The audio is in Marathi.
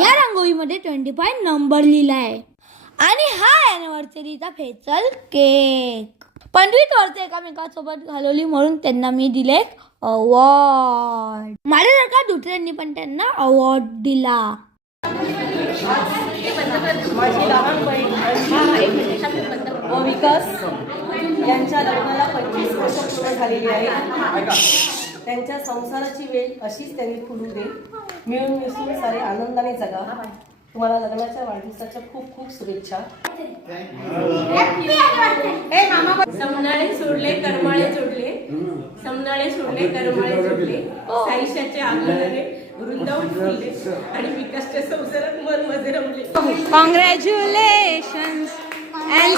या रांगोळीमध्ये 25 नंबर लिहिलाय आणि हा अॅनिव्हर्सरीचा फेस्टल केक. 25 वर्ष एकामेकांसोबत घालवली म्हणून त्यांना मी दिले अवॉर्ड. माझ्यासारखा दुसऱ्यांनी पण त्यांना अवॉर्ड दिला. माझी लहान बहीण व विकास यांच्या लग्नाला 25 वर्ष पूर्ण झालेली आहे. त्यांच्या संसाराची वेळ अशीच त्यांनी फुलू दे. मिळून मिसळून सारे आनंदाने जगा. तुम्हाला लग्नाच्या वाढदिवसाच्या खूप खूप शुभेच्छा. समनाळे सोडले करमाळे जोडले, समनाळे सोडले करमाळे जोडले, साईशाचे आगमनाने वृंदावन फुलले आणि विकासच्या संसारात मन मध्ये रमले. Congratulations and